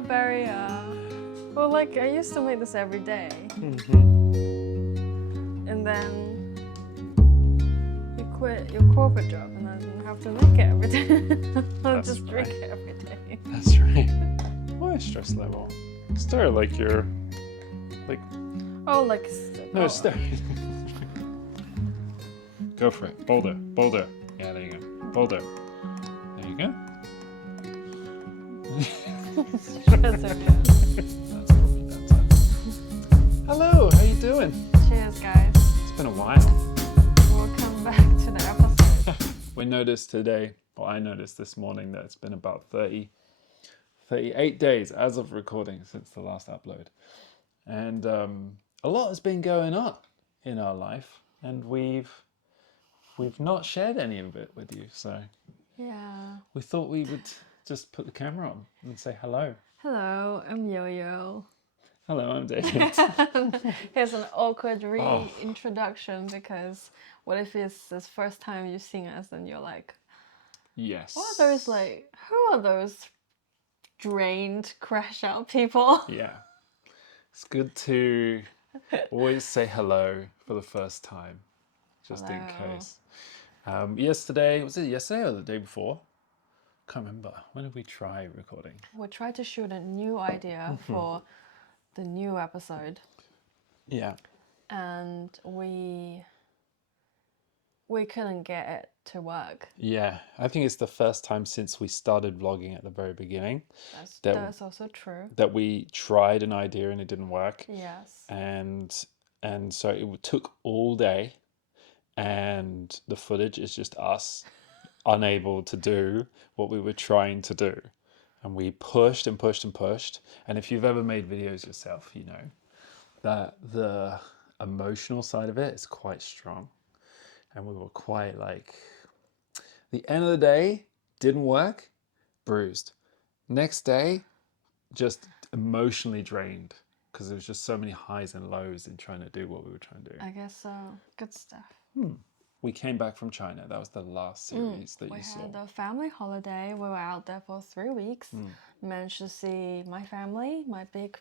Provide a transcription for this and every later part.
feel very well, like I used to make this every day, and then you quit your corporate job, and then you have to make it every day. I'll just drink it every day. That's right. Why stress level? Stir like you're like. Oh, like No, stir. Go for it. Boulder. Boulder. Yeah, there you go. Boulder. There you go. That's okay. That's it. Hello, how you doing? Cheers, guys. It's been a while. Welcome back to the episode. We noticed today, or I noticed this morning, that it's been about 38 days as of recording since the last upload. And a lot has been going on in our life, and we've not shared any of it with you. So Yeah. we thought we would just put the camera on and say hello. Hello, I'm Yoyo. Hello, I'm David. Here's an awkward reintroduction because what if it's this first time you've seen us and you're like, Yes. what are those who are those drained, crash out people? Yeah. It's good to always say hello for the first time, just in Hello. case. Yesterday, was it yesterday or the day before? Can't remember. When did we try recording? We tried to shoot a new idea for the new episode, Yeah. and we couldn't get it to work. Yeah, I think it's the first time since we started vlogging at the very beginning That's also true. that we tried an idea and it didn't work. Yes. And so it took all day, and the footage is just us unable to do what we were trying to do. And we pushed and pushed and pushed. And if you've ever made videos yourself, you know that the emotional side of it is quite strong. And we were quite like, the end of the day, didn't work, bruised. Next day, just emotionally drained because there was just so many highs and lows in trying to do what we were trying to do. I guess so. Good stuff. We came back from China. That was the last series that you saw. We had a family holiday. We were out there for 3 weeks. Managed to see my family, my big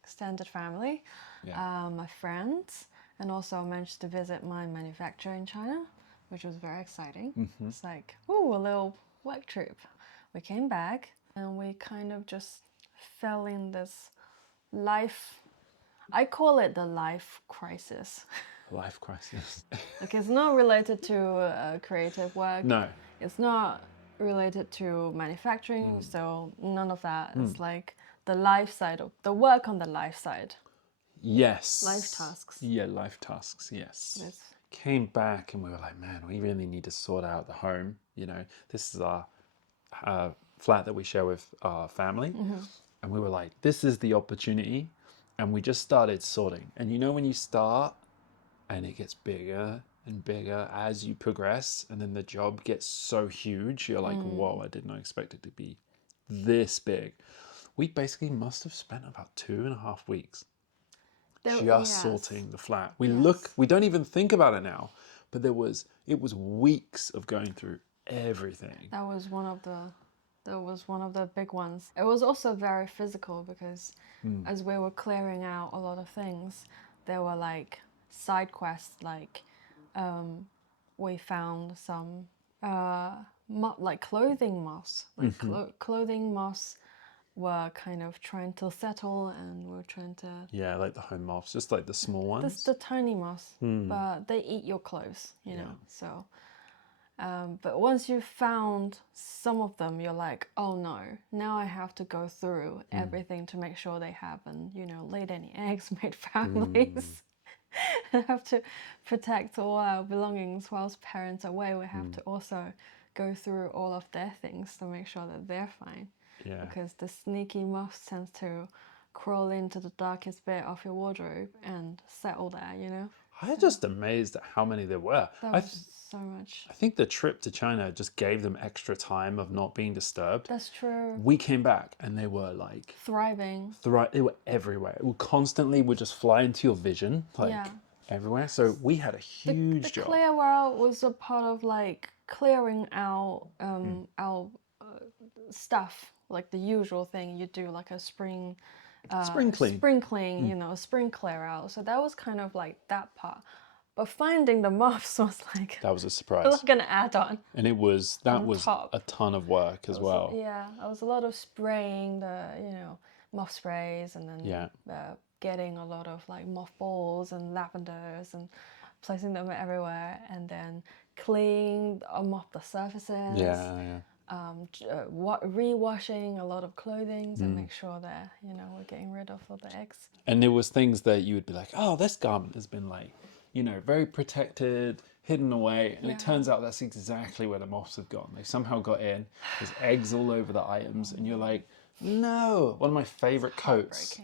extended family, my friends, and also managed to visit my manufacturer in China, which was very exciting. It's like, ooh, a little work trip. We came back and we kind of just fell in this life, I call it the life crisis. Life crisis. Like, it's not related to creative work. No. It's not related to manufacturing, so none of that. It's like the life side of the work on the life side. Yes. Life tasks. Yeah, life tasks, yes. Yes. Came back and we were like, man, we really need to sort out the home. You know, this is our flat that we share with our family. And we were like, this is the opportunity. And we just started sorting. And you know, when you start and it gets bigger and bigger as you progress, and then the job gets so huge, you're like, whoa, I did not expect it to be this big. We basically must have spent about 2.5 weeks just sorting the flat. We don't even think about it now, but it was weeks of going through everything. That was one of the big ones. It was also very physical because as we were clearing out a lot of things, there were like side quests, like we found some like clothing moths. Like clothing moths were kind of trying to settle, and we're trying to... Yeah, like the home moths, just like the small ones. The tiny moths, but they eat your clothes, you know, so... but once you've found some of them, you're like, oh no, now I have to go through everything to make sure they haven't, you know, laid any eggs, made families. I have to protect all our belongings whilst parents are away. We have to also go through all of their things to make sure that they're fine. Yeah. Because the sneaky moth tends to crawl into the darkest bit of your wardrobe and settle there, you know? I'm just amazed at how many there were. That was so much. I think the trip to China just gave them extra time of not being disturbed. That's true. We came back and they were like... Thriving. They were everywhere. It would constantly just fly into your vision, like everywhere. So we had a huge job. The clear out was a part of like clearing out our stuff, like the usual thing you do, like a spring Spring clean. spring clean, you know, spring clear out. So that was kind of like that part. But finding the moths was like That was a surprise. like an add-on. And that was top. a ton of work as well. Yeah, it was a lot of spraying the, you know, moth sprays, and then getting a lot of like moth balls and lavenders and placing them everywhere, and then clean mop the surfaces. Rewashing a lot of clothing and make sure that, you know, we're getting rid of all the eggs. And there was things that you would be like, oh, this garment has been like, you know, very protected, hidden away. And it turns out that's exactly where the moths have gone. They somehow got in. There's eggs all over the items. And you're like, no. One of my favorite coats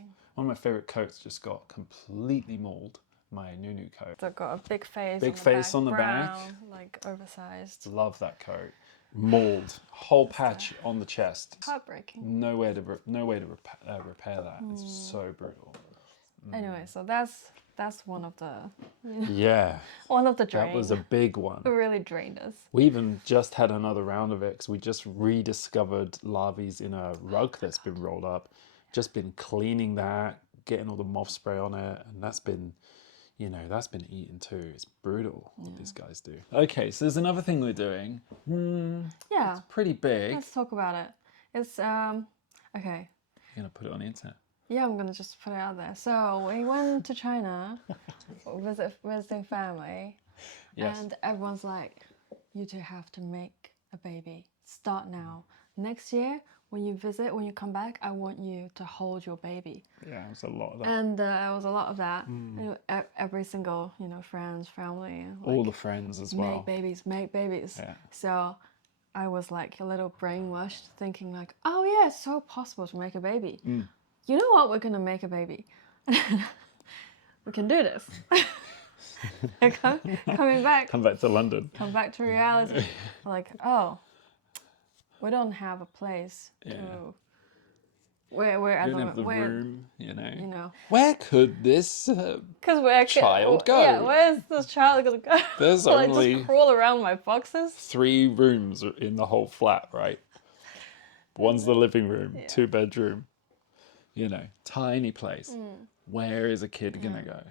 just got completely mauled. My Nunu coat. So I've got a big face. On the back. Like oversized. Love that coat. Mauled. Whole patch on the chest. Heartbreaking. No way to repair that. It's so brutal. Anyway, so that's one of the one of the drain. That was a big one. It really drained us. We even just had another round of it because we just rediscovered larvae in a rug that's been rolled up. Just been cleaning that, getting all the moth spray on it, and that's been, you know, that's been eaten too. It's brutal what these guys do. Okay, so there's another thing we're doing. It's pretty big. Let's talk about it. It's okay. You're gonna put it on the internet. Yeah, I'm gonna just put it out there. So we went to China, visiting family, and everyone's like, "You two have to make a baby. Start now. Next year, when you come back, I want you to hold your baby." Yeah, it was a lot of that. And it was a lot of that. You know, every single, you know, friends, family, like, all the friends as well. Make babies. Yeah. So I was like a little brainwashed, thinking like, "Oh yeah, it's so possible to make a baby." You know what? We're gonna make a baby. We can do this. Coming back. Come back to London. Come back to reality. Like, oh, we don't have a place to. We're at don't have the room, you know. You know. Where could this child go? Yeah, where's this child gonna go? There's like only just crawl around my boxes. 3 rooms in the whole flat, right? One's the living room, 2 bedroom. You know, tiny place. Where is a kid gonna go?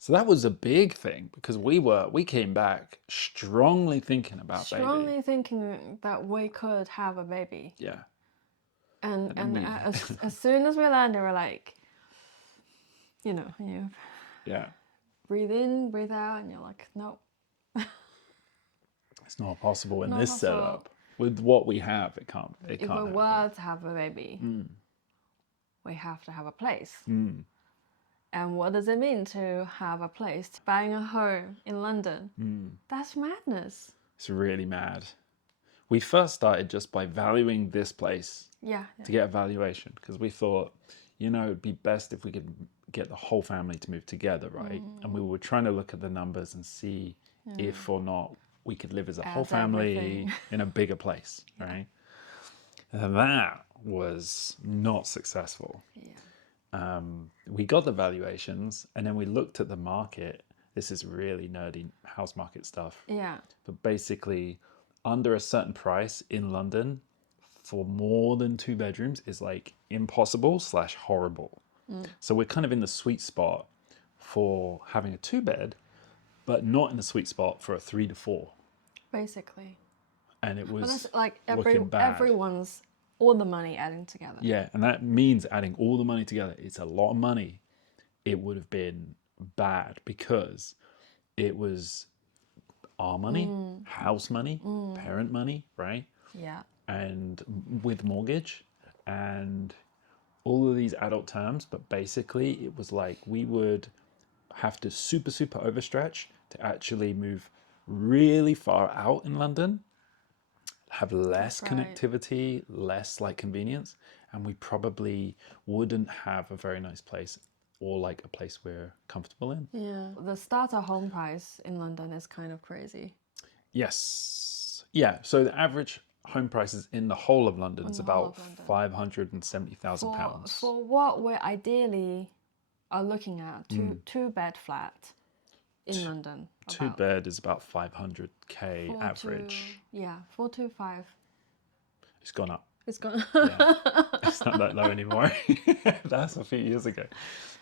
So that was a big thing because we came back strongly thinking about baby. Strongly thinking that we could have a baby. Yeah. And as soon as we landed, we're like, you know, you breathe in, breathe out, and you're like, nope. It's not possible in this setup. With what we have, it can't. If we were to have a baby, we have to have a place. And what does it mean to have a place? Buying a home in London. That's madness. It's really mad. We first started just by valuing this place to get a valuation because we thought, you know, it'd be best if we could get the whole family to move together, right? And we were trying to look at the numbers and see if or not we could live as a whole family in a bigger place, right? And that was not successful. We got the valuations and then we looked at the market. This is really nerdy house market stuff. But basically, under a certain price in London for more than 2 bedrooms is like impossible / horrible. So we're kind of in the sweet spot for having a 2-bed, but not in the sweet spot for a 3 to 4. Basically. And it was but that's like bad. Everyone's all the money adding together. Yeah, and that means adding all the money together. It's a lot of money. It would have been bad because it was our money, house money, parent money, right? Yeah. And with mortgage and all of these adult terms, but basically it was like we would have to super overstretch to actually move really far out in London, have less connectivity, less like convenience, and we probably wouldn't have a very nice place or like a place we're comfortable in. Yeah. The starter home price in London is kind of crazy. Yes. Yeah. So the average home prices in the whole of London is about £570,000. For what we ideally are looking at, two-bed flat in London. 2-bed is about 500k average. 4 to 5. It's gone up. It's gone. Yeah. It's not that low anymore. That's a few years ago.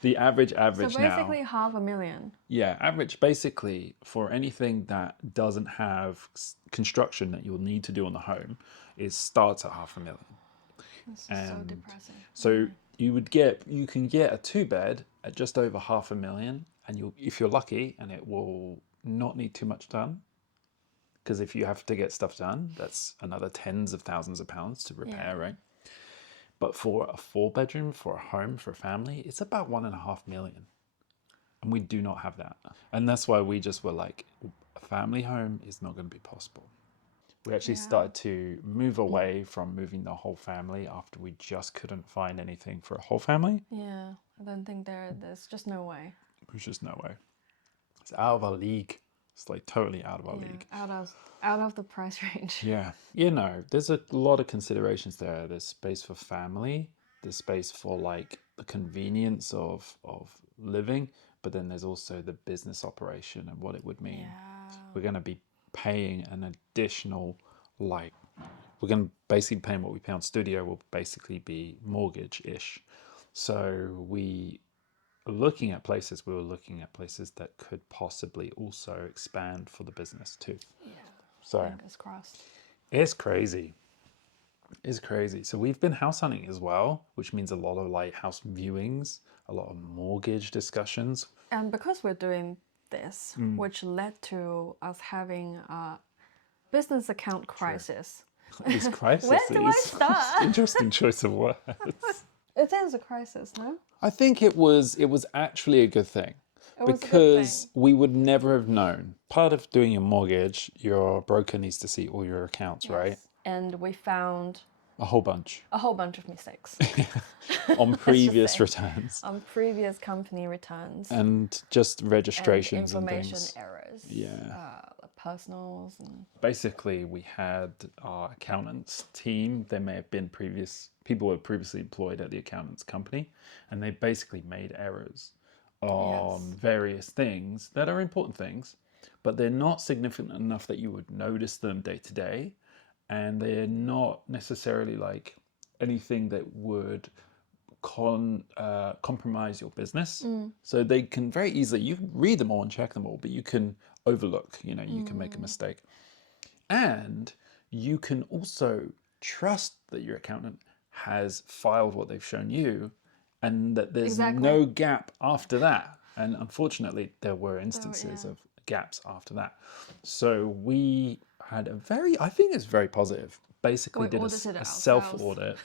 The average So now. basically $500,000. Yeah, average basically for anything that doesn't have construction that you'll need to do on the home is starts at $500,000. This is so depressing. So you can get a 2-bed at just over $500,000, and if you're lucky, and it will not need too much done. Because if you have to get stuff done, that's another tens of thousands of pounds to repair, right? But for a 4-bedroom, for a home, for a family, it's about $1.5 million. And we do not have that. And that's why we just were like, a family home is not going to be possible. We actually started to move away from moving the whole family after we just couldn't find anything for a whole family. Yeah, I don't think there's just no way. There's just no way. It's out of our league. It's like totally out of our league. Out of the price range. Yeah. You know, there's a lot of considerations there. There's space for family. There's space for like the convenience of living. But then there's also the business operation and what it would mean. Yeah. We're going to be paying an additional, we're going to basically paying what we pay on studio will basically be mortgage-ish. So we were looking at places that could possibly also expand for the business too. Yeah. So Fingers crossed. it's crazy. It's crazy. So we've been house hunting as well, which means a lot of like house viewings, a lot of mortgage discussions. And because we're doing this, which led to us having a business account crisis. This crisis. Where do I start? Interesting choice of words. It is a crisis, no? I think it was actually a good thing. Because we would never have known. Part of doing your mortgage, your broker needs to see all your accounts, right? And we found a whole bunch of mistakes on previous returns, on previous company returns, and just registrations and information things. errors. Personals. And basically, we had our accountants team. They may have been people who were previously employed at the accountants company, and they basically made errors on various things that are important things, but they're not significant enough that you would notice them day to day, and they're not necessarily like anything that would compromise your business. So they can very easily, you can read them all and check them all, but you can overlook, you can make a mistake. And you can also trust that your accountant has filed what they've shown you, and that there's no gap after that. And unfortunately, there were instances of gaps after that. So we had I think it's very positive. Basically did a self-audit,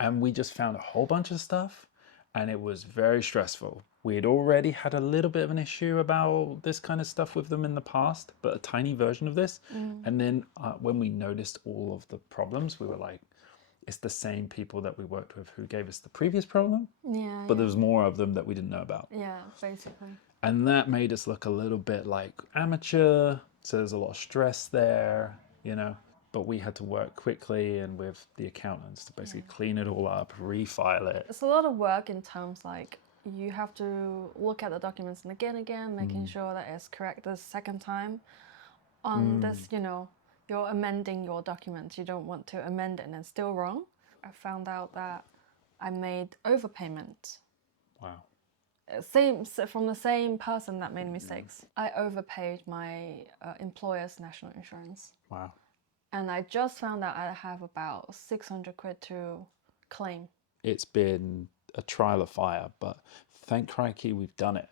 and we just found a whole bunch of stuff, and it was very stressful. We had already had a little bit of an issue about this kind of stuff with them in the past, but a tiny version of this. And then when we noticed all of the problems, we were like, it's the same people that we worked with who gave us the previous problem. But there was more of them that we didn't know about. Yeah, basically. And that made us look a little bit like amateur. So there's a lot of stress there, But we had to work quickly and with the accountants to basically clean it all up, refile it. It's a lot of work in terms like you have to look at the documents and again, making sure that it's correct the second time. On this, you're amending your documents. You don't want to amend it and it's still wrong. I found out that I made overpayment. Wow. From the same person that made mistakes. I overpaid my employer's national insurance. Wow. And I just found out I have about 600 quid to claim. It's been a trial of fire, but thank crikey we've done it,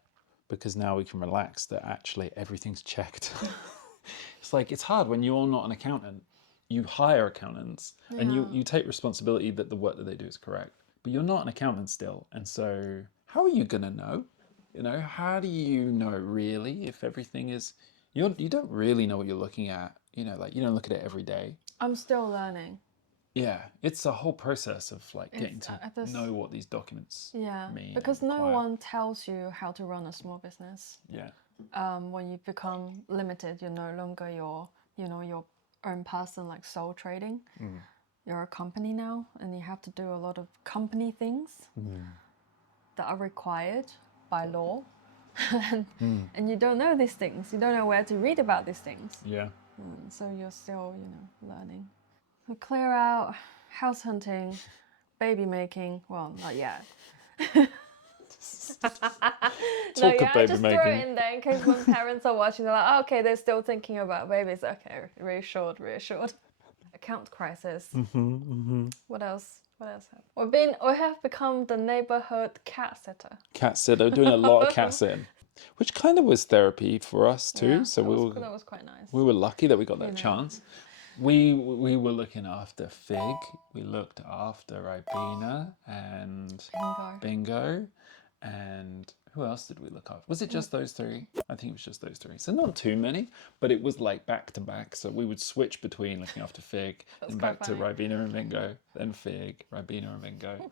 because now we can relax that actually everything's checked. It's like, it's hard when you're not an accountant. You hire accountants and you take responsibility that the work that they do is correct, but you're not an accountant still. And so how are you going to know? How do you know really if everything is, you don't really know what you're looking at, like you don't look at it every day. I'm still learning. Yeah, it's a whole process of like getting to know what these documents mean. Because no one tells you how to run a small business. Yeah. When you become limited, you're no longer your own person, like sole trading. You're a company now, and you have to do a lot of company things that are required by law. And you don't know these things. You don't know where to read about these things. Yeah. So you're still, learning. clear out, house hunting, baby making. Well, not yet. No, Talk of yeah, baby just throw making. it in there in case when parents are watching, they're like, oh, okay, they're still thinking about babies. Okay, reassured. Account crisis. What else? What else? We have become the neighborhood cat sitter. Cat sitter, doing a lot of cat sitting, which kind of was therapy for us too. Yeah, So that was quite nice. we were lucky that we got that You know. chance. We were looking after Fig, we looked after Ribena and Bingo, and who else did we look after? Was it just those three? I think it was just those three. So not too many, but it was like back to back. So we would switch between looking after Fig and back to Ribena and Bingo, then Fig, Ribena and Bingo.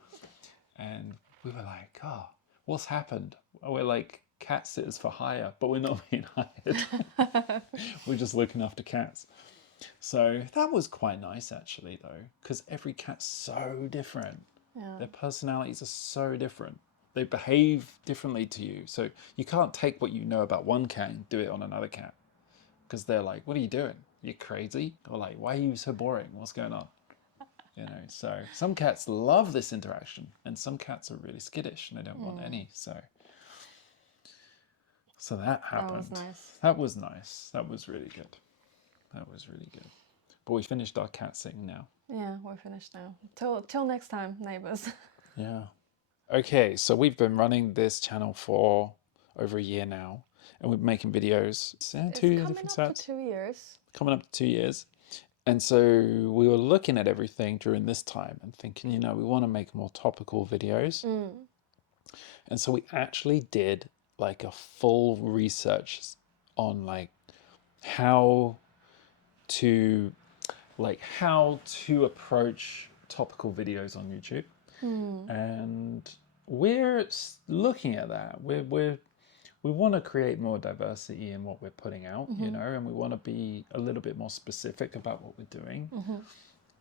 And we were like, oh, what's happened? We're like cat sitters for hire, but we're not being hired. We're just looking after cats. So that was quite nice actually though, because every cat's so different. Yeah. Their personalities are so different. They behave differently to you. So you can't take what you know about one cat and do it on another cat. Because they're like, what are you doing? You're crazy? Or like, why are you so boring? What's going on? You know, so some cats love this interaction and some cats are really skittish and they don't want any. So that happened. That was nice. That was nice. That was really good. That was really good. But we finished our cat sitting now. Yeah, we're finished now. Till next time, neighbors. Yeah. Okay, so we've been running this channel for over a year now, and we're making videos. It's Two coming different up sets. to 2 years. Coming up to 2 years. And so we were looking at everything during this time and thinking, you know, we want to make more topical videos. And so we actually did like a full research on like how to approach topical videos on YouTube. And we're looking at that. We want to create more diversity in what we're putting out, you know, and we want to be a little bit more specific about what we're doing.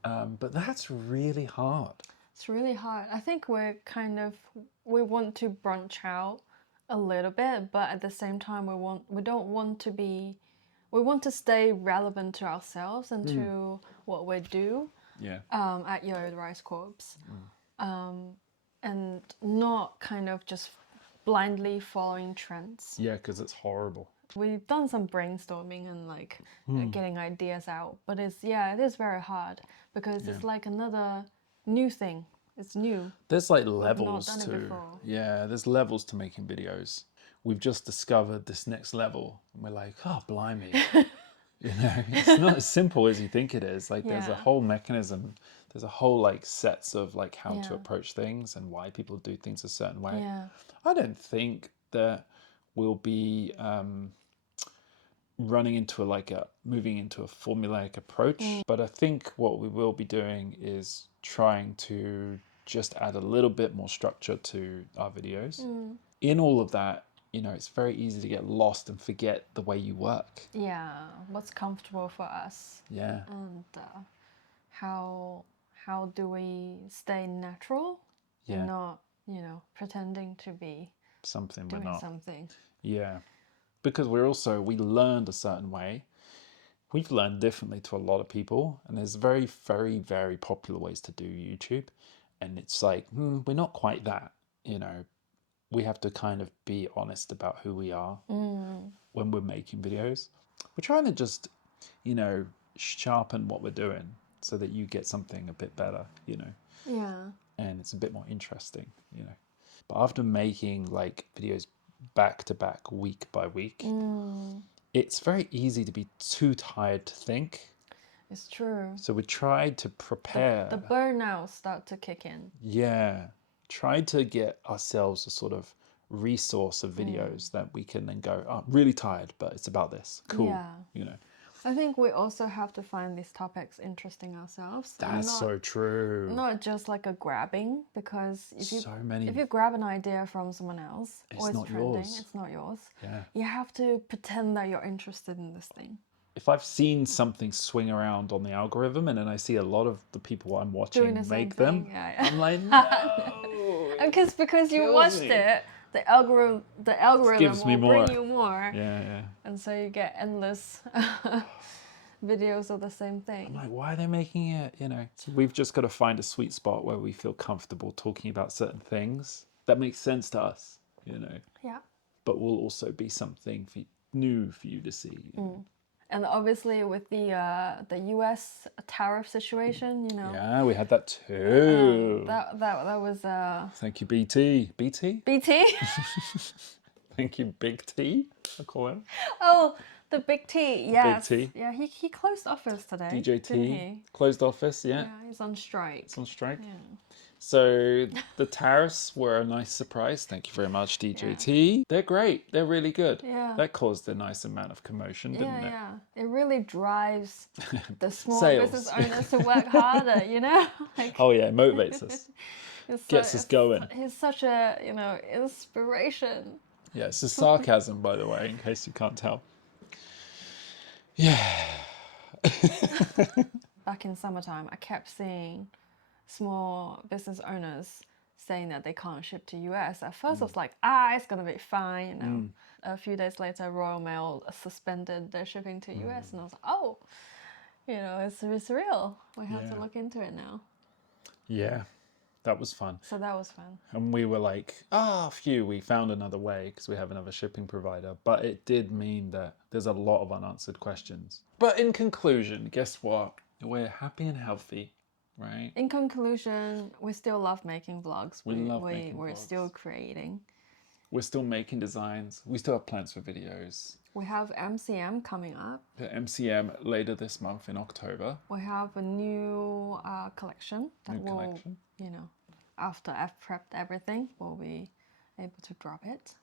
But that's really hard. It's really hard. I think we want to branch out a little bit, but at the same time we want to stay relevant to ourselves and to what we do. Yeah. At Yoyo the Ricecorpse. And not kind of just blindly following trends. Yeah, because it's horrible. We've done some brainstorming and like getting ideas out, but it is very hard because it's like another new thing. It's new. There's like levels not done it before. there's levels to making videos. We've just discovered this next level and we're like, oh, blimey. You know, it's not as simple as you think it is. Like there's a whole mechanism. There's a whole like sets of like how to approach things and why people do things a certain way. Yeah. I don't think that we'll be moving into a formulaic approach. But I think what we will be doing is trying to just add a little bit more structure to our videos. In all of that, you know, it's very easy to get lost and forget the way you work. Yeah, what's comfortable for us. Yeah. And how do we stay natural and not, you know, pretending to be something doing we're not. Something. Yeah. Because we learned a certain way. We've learned differently to a lot of people, and there's very, very, very popular ways to do YouTube. And it's like, we're not quite that, you know. We have to kind of be honest about who we are when we're making videos. We're trying to just, you know, sharpen what we're doing so that you get something a bit better, you know. Yeah. And it's a bit more interesting, you know. But after making like videos back to back, week by week, it's very easy to be too tired to think. It's true. So we tried to prepare. The burnout start to kick in. Yeah. Tried to get ourselves a sort of resource of videos that we can then go, oh, I'm really tired, but it's about this. Cool. Yeah. You know. I think we also have to find these topics interesting ourselves. That's so true. Not just like a grabbing, because if you grab an idea from someone else, it's not yours. It's not yours. Yeah. You have to pretend that you're interested in this thing. If I've seen something swing around on the algorithm and then I see a lot of the people I'm watching make them, I'm like, no. Because you watched it, the algorithm gives me will more. bring you more. Yeah. And so you get endless videos of the same thing. I'm like, why are they making it? You know, so we've just got to find a sweet spot where we feel comfortable talking about certain things that make sense to us, you know, Yeah. but will also be something new for you to see. You know? And obviously with the U.S. tariff situation, you know. Yeah, we had that too. That was Thank you, BT. BT? BT. Thank you, Big T. I call him. Oh, the Big T. Yes. Big T. Yeah, he closed office today. DJT. Didn't he? Closed office, yeah. Yeah, he's on strike. It's on strike. Yeah. So the tariffs were a nice surprise. Thank you very much, DJT. They're great. They're really good. Yeah. That caused a nice amount of commotion, didn't it? Yeah. It really drives the small Sales. business owners to work harder, you know? Like, Oh yeah, it motivates us. Gets us going. He's such a, you know, inspiration. Yeah, it's a sarcasm, by the way, in case you can't tell. Yeah. Back in summertime, I kept seeing small business owners saying that they can't ship to US. At first I was like, it's gonna be fine, you know. A few days later, Royal Mail suspended their shipping to US, and I was like, oh, you know, it's real. We have to look into it now. Yeah, that was fun. So that was fun. And we were like, phew, we found another way because we have another shipping provider. But it did mean that there's a lot of unanswered questions. But in conclusion, guess what? We're happy and healthy, right? In conclusion, we still love making vlogs. We're We're still creating. We're still making designs. We still have plans for videos. We have MCM coming up. The MCM later this month in October. We have a new collection that will, you know, after I've prepped everything, we'll be able to drop it.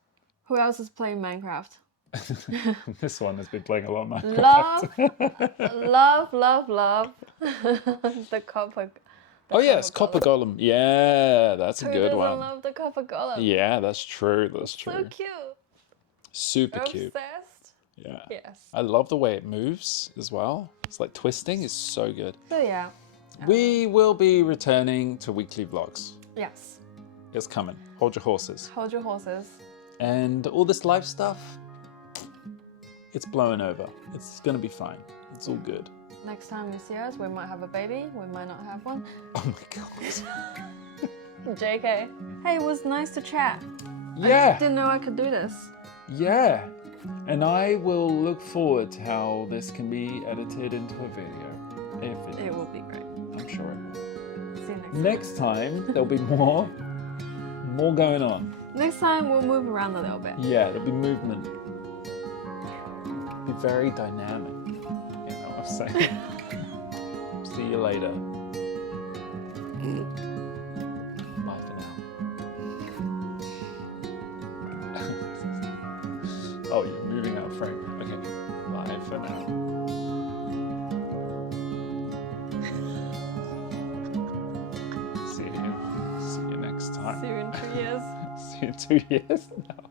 Who else is playing Minecraft? This one has been playing a lot of Minecraft. love the copper. Oh yes, Copper Golem. Yeah, that's a good one. Who doesn't love the Copper Golem? Yeah, that's true. That's true. So cute. Super cute. Obsessed. Yeah. Yes. I love the way it moves as well. It's like twisting. It's so good. So yeah. We will be returning to weekly vlogs. Yes. It's coming. Hold your horses. Hold your horses. And all this live stuff, it's blowing over. It's gonna be fine. It's all good. Next time you see us, we might have a baby. We might not have one. Oh my god. JK. Hey, it was nice to chat. Yeah. I didn't know I could do this. Yeah. And I will look forward to how this can be edited into a video. If It will be great. I'm sure it will. See you next time. Next time, there'll be more going on. Next time, we'll move around a little bit. Yeah, there'll be movement. Be very dynamic. You know what I'm saying? See you later. Bye for now. Oh, you're moving out of frame. Okay. Bye for now. See you next time. See you in 2 years. See you in 2 years now.